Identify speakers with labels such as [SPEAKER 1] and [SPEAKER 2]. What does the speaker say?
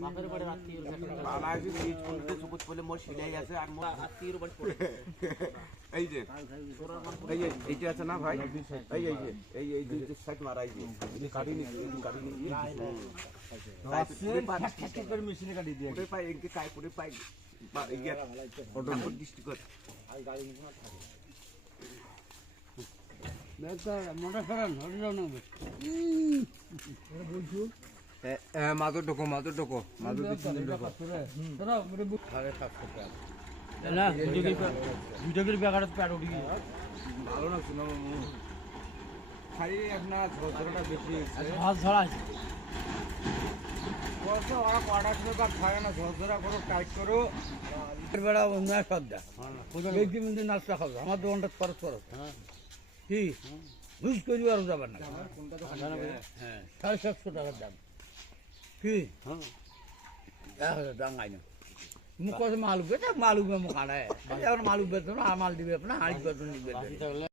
[SPEAKER 1] বাপের বাড়ির আত্মীয়
[SPEAKER 2] বাংলাদেশে বীজ পড়তে সুপুত পড়লে মোর সিলাই আছে আর মোর
[SPEAKER 1] আত্মীয়র বাড়ি পড়ে
[SPEAKER 2] এই যে এই যে এইটা আছে না ভাই? এই এই যে এই এই দুই যে সাইড মারা যে। এই কাটিনি এই কাটিনি
[SPEAKER 3] মেশিনে কাটি দিয়ে
[SPEAKER 2] পুরে পাই এনকে কাই পুরে পাই বা এই যে অটো ডিস্ট্রিক্ট
[SPEAKER 3] মোটর ফেরান হয়ে যাও না
[SPEAKER 4] মাদু ঢোকো মাদু ঢোকো। মাদু
[SPEAKER 3] না ভিডিওগির ব্যাগাড় প্যাড উঠি
[SPEAKER 4] ভালো না শুনো খালি আপনার ঝরঝরাটা বেশি
[SPEAKER 3] ভাত ধরা আছে।
[SPEAKER 4] করো করো।
[SPEAKER 3] দেখি মধ্যে নাস্তা খাব আমার দোকানটা খরচ খরচ কি? বুঝ করি আর যাবার না। হ্যাঁ। সাড়ে সাতশো টাকার দাম। কি হাজার দাম আইনা মুখ কথা মালুক মালুক মুখ আনে মালুক বেতন আর মাল দিবে আপনার হাঁড়ি বেতন দিবে